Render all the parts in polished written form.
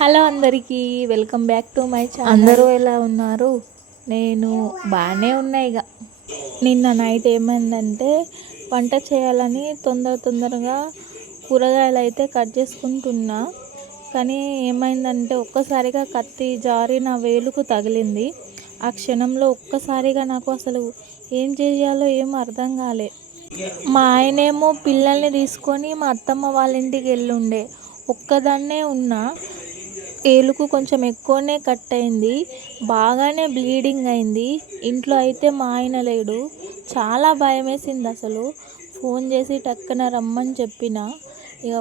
Hello అందరికీ, welcome back to my channel. అందరూ ఎలా ఉన్నారు? నేను బాగానే ఉన్నా. నిన్న నైట్ ఏమైందంటే వంట చేయాలని తొందరగా కూరగాయలు అయితే కట్ చేసుకుంటున్నా. కానీ ఏమైందంటే ఒక్కసారిగా కత్తి జారి నా వేలుకు తగిలింది. ఆ క్షణంలో ఒక్కసారిగా నాకు అసలు ఏం చేయాలో ఏం అర్థం కాలే. మా ఆయనేమో పిల్లల్ని తీసుకొని మా అత్తమ్మ వాళ్ళ ఇంటికి వెళ్ళుండే. ఒక్కదాన్నే ఉన్నా. ఏలుకు కొంచెం ఎక్కువనే కట్ అయింది, బాగానే బ్లీడింగ్ అయింది. ఇంట్లో అయితే మా ఆయన లేడు. చాలా భయం వేసింది. అసలు ఫోన్ చేసి టక్కన రమ్మని చెప్పిన,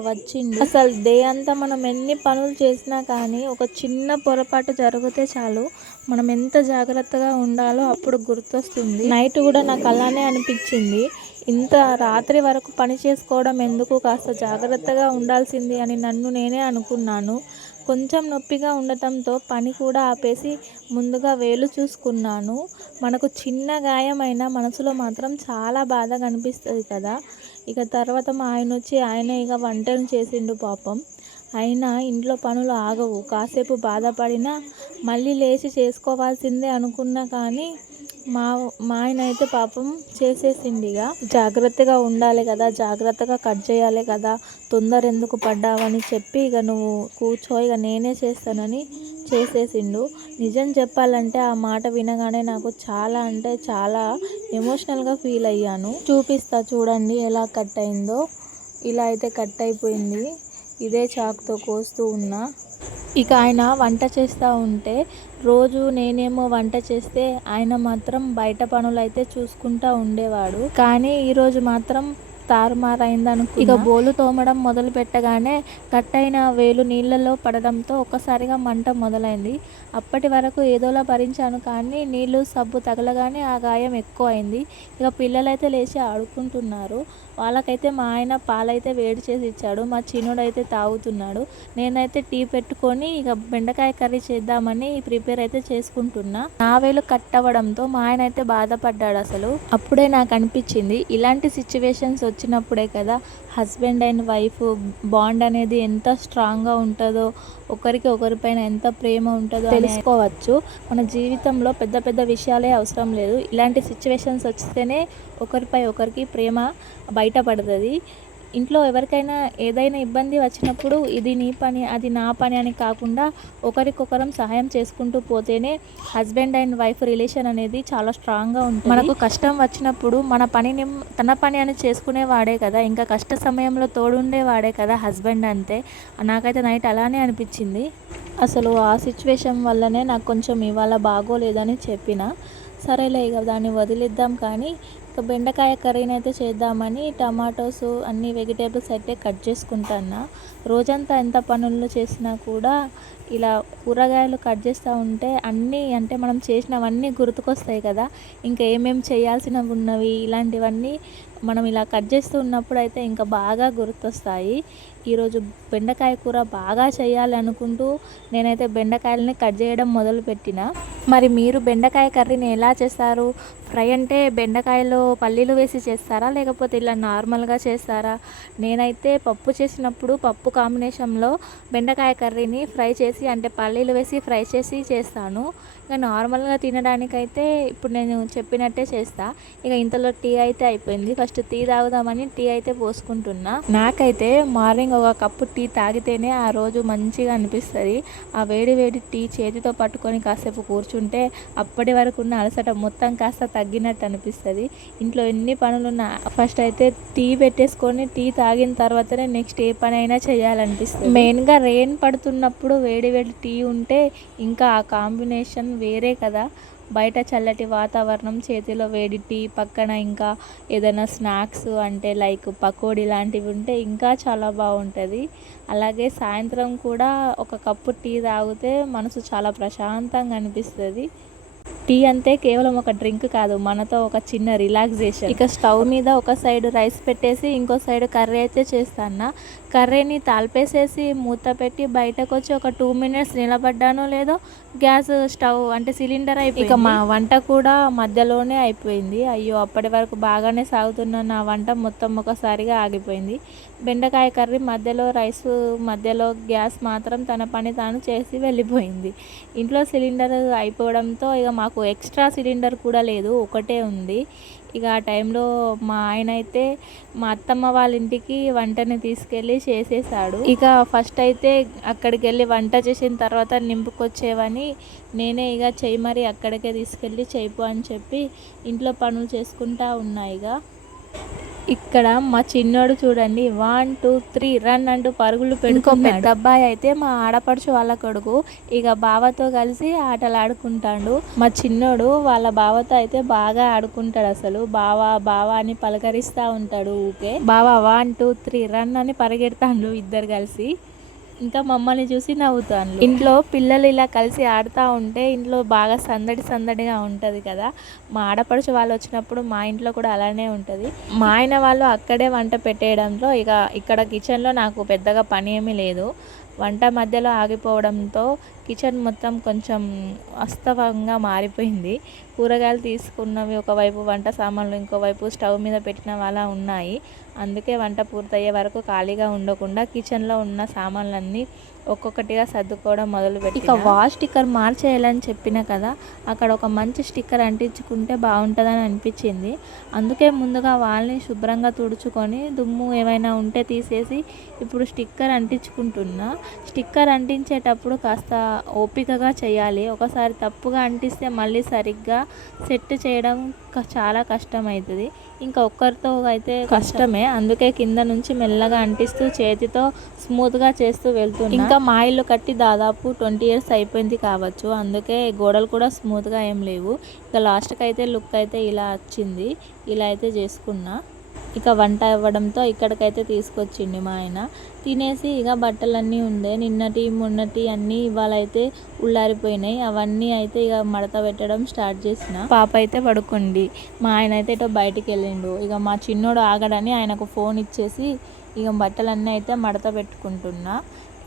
వచ్చిండు. అసలు డే అంతా మనం ఎన్ని పనులు చేసినా కానీ ఒక చిన్న పొరపాటు జరిగితే చాలు మనం ఎంత జాగ్రత్తగా ఉండాలో అప్పుడు గుర్తొస్తుంది. నైట్ కూడా నాకు అలానే అనిపించింది. ఇంత రాత్రి వరకు పని చేసుకోవడం ఎందుకు, కాస్త జాగ్రత్తగా ఉండాల్సింది అని నన్ను నేనే అనుకున్నాను. కొంచెం నొప్పిగా ఉండటంతో పని కూడా ఆపేసి ముందుగా వేలు చూసుకున్నాను. మనకు చిన్న గాయమైన మనసులో మాత్రం చాలా బాధగా అనిపిస్తుంది కదా. తర్వాత మా ఆయన వచ్చి ఆయనే వంటను చేసిండు పాపం. అయినా ఇంట్లో పనులు ఆగవు. కాసేపు బాధపడినా మళ్ళీ లేచి చేసుకోవాల్సిందే అనుకున్నా కానీ మా ఆయన అయితే పాపం చేసేసిండిగా. జాగ్రత్తగా ఉండాలి కదా, జాగ్రత్తగా కట్ చేయాలి కదా, తొందర ఎందుకు పడ్డావని చెప్పి నువ్వు కూర్చో, నేనే చేస్తానని చేసేసిండు. నిజం చెప్పాలంటే ఆ మాట వినగానే నాకు చాలా అంటే చాలా ఎమోషనల్గా ఫీల్ అయ్యాను. చూపిస్తా చూడండి ఎలా కట్ అయిందో. ఇలా అయితే కట్ అయిపోయింది. ఇదే చాకుతో కోస్తూ ఉన్నా. ఆయన వంట చేస్తూ ఉంటే రోజు నేనేమో వంట చేస్తే ఆయన మాత్రం బయట పనులు అయితే చూసుకుంటూ ఉండేవాడు. కానీ ఈరోజు మాత్రం తారుమారైందనుకో. బోలు తోమడం మొదలు పెట్టగానే కట్ అయిన వేలు నీళ్ళలో పడడంతో ఒక్కసారిగా మంట మొదలైంది. అప్పటి వరకు ఏదోలా భరించాను, కానీ నీళ్ళు సబ్బు తగలగానే ఆ గాయం ఎక్కువ అయింది. పిల్లలైతే లేచి ఆడుకుంటున్నారు. వాళ్ళకైతే మా ఆయన పాలైతే వేడి చేసి ఇచ్చాడు. మా చిన్నోడైతే తాగుతున్నాడు. నేనైతే టీ పెట్టుకొని బెండకాయ కర్రీ చేద్దామని ప్రిపేర్ అయితే చేసుకుంటున్నా. నా వేలు కట్ అవ్వడంతో మా ఆయన అయితే బాధపడ్డాడు. అసలు అప్పుడే నాకు అనిపించింది, ఇలాంటి సిచ్యువేషన్స్ వచ్చినప్పుడే కదా హస్బెండ్ అండ్ వైఫ్ బాండ్ అనేది ఎంత స్ట్రాంగ్గా ఉంటుందో, ఒకరికి ఒకరిపైన ఎంత ప్రేమ ఉంటుందో తెలుసుకోవచ్చు. మన జీవితంలో పెద్ద పెద్ద విషయాలే అవసరం లేదు, ఇలాంటి సిచ్యువేషన్స్ వస్తేనే ఒకరిపై ఒకరికి ప్రేమ బయటపడుతుంది. ఇంట్లో ఎవరికైనా ఏదైనా ఇబ్బంది వచ్చినప్పుడు ఇది నీ పని అది నా పని అని కాకుండా ఒకరికొకరం సహాయం చేసుకుంటూ పోతేనే హస్బెండ్ అండ్ వైఫ్ రిలేషన్ అనేది చాలా స్ట్రాంగ్గా ఉంటుంది. మనకు కష్టం వచ్చినప్పుడు మన పనిని తన పని అని చేసుకునేవాడే కదా, ఇంకా కష్ట సమయంలో తోడుండేవాడే కదా హస్బెండ్ అంతే. నాకైతే నైట్ అలానే అనిపించింది. అసలు ఆ సిచ్యువేషన్ వల్లనే నాకు కొంచెం ఇవాళ బాగోలేదని చెప్పిన. సరేలే దాన్ని వదిలిద్దాం కానీ బెండకాయ కర్రీని అయితే చేద్దామని టమాటోస్ అన్ని వెజిటేబుల్స్ అయితే కట్ చేసుకుంటున్నా. రోజంతా ఎంత పనులు చేసినా కూడా ఇలా కూరగాయలు కట్ చేస్తూ ఉంటే అన్నీ అంటే మనం చేసినవన్నీ గుర్తుకొస్తాయి కదా. ఇంకా ఏమేమి చేయాల్సినవి ఉన్నవి ఇలాంటివన్నీ మనం ఇలా కట్ చేస్తూ ఉన్నప్పుడు అయితే ఇంకా బాగా గుర్తొస్తాయి. ఈరోజు బెండకాయ కూర బాగా చేయాలి అనుకుంటూ నేనైతే బెండకాయలని కట్ చేయడం మొదలుపెట్టిన. మరి మీరు బెండకాయ కర్రీని ఎలా చేస్తారు? ఫ్రై అంటే బెండకాయలో పల్లీలు వేసి చేస్తారా, లేకపోతే ఇలా నార్మల్గా చేస్తారా? నేనైతే పప్పు చేసినప్పుడు పప్పు కాంబినేషన్లో బెండకాయ కర్రీని ఫ్రై చేసి అంటే పల్లీలు వేసి ఫ్రై చేసి చేస్తాను. నార్మల్గా తినడానికైతే ఇప్పుడు నేను చెప్పినట్టే చేస్తా. ఇంతలో టీ అయితే అయిపోయింది. ఫస్ట్ టీ తాగుదామని టీ అయితే పోసుకుంటున్నా. నాకైతే మార్నింగ్ ఒక కప్పు టీ తాగితేనే ఆ రోజు మంచిగా అనిపిస్తుంది. ఆ వేడి వేడి టీ చేతితో పట్టుకొని కాసేపు కూర్చుంటే అప్పటి వరకు ఉన్న అలసట మొత్తం కాస్త తగ్గినట్టు అనిపిస్తుంది. ఇంట్లో ఎన్ని పనులున్నా ఫస్ట్ అయితే టీ పెట్టేసుకొని టీ తాగిన తర్వాతనే నెక్స్ట్ ఏ పని అయినా చేయాలనిపిస్తుంది. మెయిన్గా రెయిన్ పడుతున్నప్పుడు వేడి వేడి టీ ఉంటే ఇంకా ఆ కాంబినేషన్ వేరే కదా. బయట చల్లటి వాతావరణం, చేతిలో వేడి టీ, పక్కన ఇంకా ఏదైనా స్నాక్స్ అంటే లైక్ పకోడీ లాంటివి ఉంటే ఇంకా చాలా బాగుంటుంది. అలాగే సాయంత్రం కూడా ఒక కప్పు టీ తాగితే మనసు చాలా ప్రశాంతంగా అనిపిస్తుంది. టీ అంటే కేవలం ఒక డ్రింక్ కాదు, మనతో ఒక చిన్న రిలాక్సేషన్. ఇక స్టవ్ మీద ఒక సైడ్ రైస్ పెట్టేసి ఇంకో సైడ్ కర్రీ అయితే చేస్తాను. కర్రీని తాల్పేసేసి మూత పెట్టి బయటకు వచ్చి ఒక 2 మినిట్స్ నిలబడ్డానో లేదో గ్యాస్ స్టవ్ అంటే సిలిండర్ అయిపోయింది. ఇక మా వంట కూడా మధ్యలోనే అయిపోయింది. అయ్యో, అప్పటి వరకు బాగానే సాగుతున్న నా వంట మొత్తం ఒకసారిగా ఆగిపోయింది. బెండకాయ కర్రీ మధ్యలో, రైస్ మధ్యలో, గ్యాస్ మాత్రం తన పని తాను చేసి వెళ్ళిపోయింది. ఇంట్లో సిలిండర్ అయిపోవడంతో ఇక మాకు ఎక్స్ట్రా సిలిండర్ కూడా లేదు, ఒకటే ఉంది. ఇక ఆ టైంలో మా ఆయన అయితే మా అత్తమ్మ వాళ్ళ ఇంటికి వంటని తీసుకెళ్ళి చేసేసాడు. ఇక ఫస్ట్ అయితే అక్కడికి వెళ్ళి వంట చేసిన తర్వాత నింపుకొచ్చేవని నేనే ఇక చెయ్యి మరి అక్కడికే తీసుకెళ్ళి చేయిపో అని చెప్పి ఇంట్లో పనులు చేసుకుంటా ఉన్నా. ఇక ఇక్కడ మా చిన్నోడు చూడండి 1 2 3 రన్ అంటూ పరుగులు పెట్టుకున్నాడు. పెద్ద అబ్బాయి అయితే మా ఆడపడుచు వాళ్ళ కొడుకు ఇక బావతో కలిసి ఆటలు ఆడుకుంటాడు. మా చిన్నోడు వాళ్ళ బావతో అయితే బాగా ఆడుకుంటాడు. అసలు బావా బావా అని పలకరిస్తూ ఉంటాడు ఊకే. బావా 1 2 3 రన్ అని పరిగెడతాడు ఇద్దరు కలిసి. ఇంకా మమ్మల్ని చూసి నవ్వుతాను. ఇంట్లో పిల్లలు ఇలా కలిసి ఆడుతూ ఉంటే ఇంట్లో బాగా సందడిగా ఉంటుంది కదా. మా ఆడపడుచు వాళ్ళు వచ్చినప్పుడు మా ఇంట్లో కూడా అలానే ఉంటుంది. మా ఆయన వాళ్ళు అక్కడే వంట పెట్టేయడంతో ఇక ఇక్కడ కిచెన్లో నాకు పెద్దగా పని ఏమీ లేదు. వంట మధ్యలో ఆగిపోవడంతో కిచెన్ మొత్తం కొంచెం అస్తవంగా మారిపోయింది. కూరగాయలు తీసుకున్నవి ఒకవైపు, వంట సామాన్లు ఇంకోవైపు స్టవ్ మీద పెట్టినవి అలా ఉన్నాయి. అందుకే వంట పూర్తయ్యే వరకు ఖాళీగా ఉండకుండా కిచెన్లో ఉన్న సామాన్లన్నీ ఒక్కొక్కటిగా సర్దుకోవడం మొదలుపెట్టి ఇక వాల్ స్టిక్కర్ మార్చేయాలని చెప్పిన కదా, అక్కడ ఒక మంచి స్టిక్కర్ అంటించుకుంటే బాగుంటుందని అనిపించింది. అందుకే ముందుగా వాల్ని శుభ్రంగా తుడుచుకొని దుమ్ము ఏమైనా ఉంటే తీసేసి ఇప్పుడు స్టిక్కర్ అంటించుకుంటున్నా. స్టిక్కర్ అంటించేటప్పుడు కాస్త ఓపికగా చేయాలి. ఒకసారి తప్పుగా అంటిస్తే మళ్ళీ సరిగ్గా సెట్ చేయడం చాలా కష్టం అవుతుంది. ఇంకా ఒక్కరితో అయితే కష్టమే. అందుకే కింద నుంచి మెల్లగా అంటిస్తూ చేతితో స్మూత్గా చేస్తూ వెళ్తున్నా. ఇంకా మా ఇల్లు కట్టి దాదాపు 20 ఇయర్స్ అయిపోయింది కావచ్చు. అందుకే గోడలు కూడా స్మూత్గా ఏం లేవు. ఇక లాస్ట్కి అయితే లుక్ అయితే ఇలా వచ్చింది. ఇలా అయితే చేసుకున్నా. ఇక వంట అవ్వడంతో ఇక్కడికైతే తీసుకొచ్చిండు మా ఆయన. తినేసి ఇక బట్టలన్నీ ఉండే నిన్నటి మొన్నటి అన్నీ ఇవాళ అయితే ఉల్లారిపోయినాయి. అవన్నీ అయితే ఇక మడత పెట్టడం స్టార్ట్ చేసిన. పాప అయితే పడుకుంది. మా ఆయన అయితే ఇటో బయటికి వెళ్ళిండు. ఇక మా చిన్నోడు ఆగడని ఆయనకు ఫోన్ ఇచ్చేసి ఇక బట్టలన్నీ అయితే మడత పెట్టుకుంటున్నా.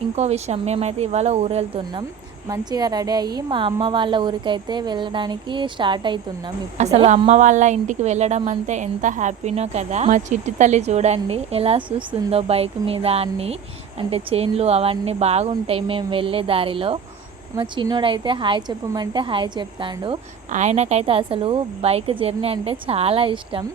ఇంకో విషయం, మేమైతే ఇవాళ ఊరు వెళ్తున్నాం. మంచిగా రెడీ అయ్యి మా అమ్మ వాళ్ళ ఊరికైతే వెళ్ళడానికి స్టార్ట్ అవుతున్నాం. అసలు అమ్మ వాళ్ళ ఇంటికి వెళ్ళడం అంటే ఎంత హ్యాపీనో కదా. మా చిట్టి తల్లి చూడండి ఎలా చూస్తుందో బైక్ మీద. అన్నీ అంటే చైన్లు అవన్నీ బాగుంటాయి మేము వెళ్ళే దారిలో. మా చిన్నోడైతే హాయ్ చెప్పమంటే హాయ్ చెప్తాడు. ఆయనకైతే అసలు బైక్ జర్నీ అంటే చాలా ఇష్టం.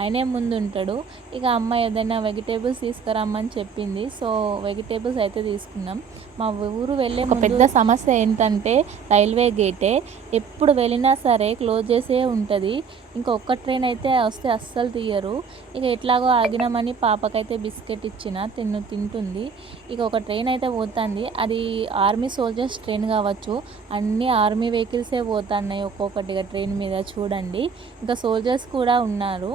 ఆయనే ముందు ఉంటాడు. ఇక అమ్మ ఏదైనా వెజిటేబుల్స్ తీసుకురమ్మని చెప్పింది. సో వెజిటేబుల్స్ అయితే తీసుకున్నాం. మా ఊరు వెళ్ళే ఒక పెద్ద సమస్య ఏంటంటే రైల్వే గేటే. ఎప్పుడు వెళ్ళినా సరే క్లోజ్ చేసే ఉంటుంది. ఇంకా ఒక్క ట్రైన్ అయితే వస్తే అస్సలు తీయరు. ఇక ఎట్లాగో ఆగినామని పాపకైతే బిస్కెట్ ఇచ్చిన తింటుంది. ఇక ఒక ట్రైన్ అయితే పోతుంది. అది ఆర్మీ సోల్జర్స్ ట్రైన్ కావచ్చు. అన్ని ఆర్మీ వెహికల్సే పోతున్నాయి ఒక్కొక్కటిగా ట్రైన్ మీద చూడండి. ఇంకా సోల్జర్స్ కూడా ఉన్నారు.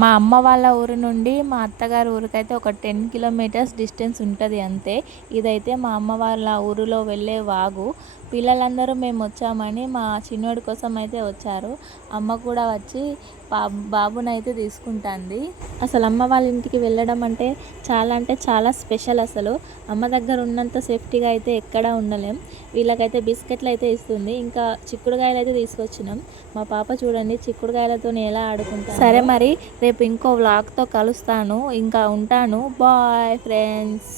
మా అమ్మ వాళ్ళ ఊరు నుండి మా అత్తగారి ఊరికైతే ఒక 10 కిలోమీటర్స్ డిస్టెన్స్ ఉంటుంది అంతే. ఇదైతే మా అమ్మ వాళ్ళ ఊరిలో వెళ్ళే వాగు. పిల్లలందరూ మేము వచ్చామని మా చిన్నోడి కోసం అయితే వచ్చారు. అమ్మ కూడా వచ్చి బాబునైతే తీసుకుంటుంది. అసలు అమ్మ వాళ్ళ ఇంటికి వెళ్ళడం అంటే చాలా స్పెషల్. అసలు అమ్మ దగ్గర ఉన్నంత సేఫ్టీగా అయితే ఎక్కడా ఉండలేం. వీళ్ళకైతే బిస్కెట్లు అయితే ఇస్తుంది. ఇంకా చిక్కుడుకాయలు అయితే తీసుకొచ్చినాం. మా పాప చూడండి చిక్కుడుకాయలతో ఎలా ఆడుకుంటాను. సరే మరి రేపు ఇంకో వ్లాగ్తో కలుస్తాను. ఇంకా ఉంటాను. Bye friends.